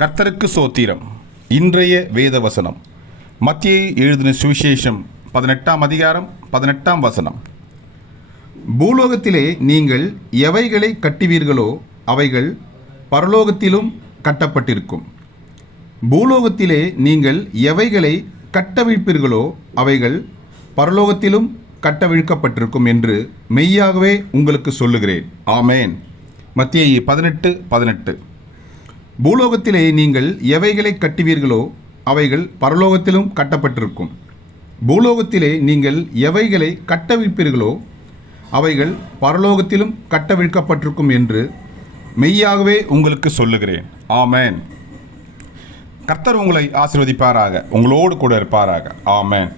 கர்த்தருக்கு சோத்திரம். இன்றைய வேத வசனம் மத்திய எழுதின சுவிசேஷம் பதினெட்டாம் அதிகாரம் பதினெட்டாம் வசனம். பூலோகத்திலே நீங்கள் எவைகளை கட்டுவீர்களோ அவைகள் பரலோகத்திலும் கட்டப்பட்டிருக்கும். பூலோகத்திலே நீங்கள் எவைகளை கட்டவிழ்ப்பீர்களோ அவைகள் பரலோகத்திலும் கட்டவிழ்க்கப்பட்டிருக்கும் என்று மெய்யாகவே உங்களுக்கு சொல்லுகிறேன். ஆமேன். மத்திய பதினெட்டு பதினெட்டு. பூலோகத்திலே நீங்கள் எவைகளை கட்டுவீர்களோ அவைகள் பரலோகத்திலும் கட்டப்பட்டிருக்கும். பூலோகத்திலே நீங்கள் எவைகளை கட்டவிழ்ப்பீர்களோ அவைகள் பரலோகத்திலும் கட்டவிழ்க்கப்பட்டிருக்கும் என்று மெய்யாகவே உங்களுக்கு சொல்லுகிறேன். ஆமேன். கர்த்தர் உங்களை ஆசீர்வதிப்பாராக. உங்களோடு கூட இருப்பாராக. ஆமேன்.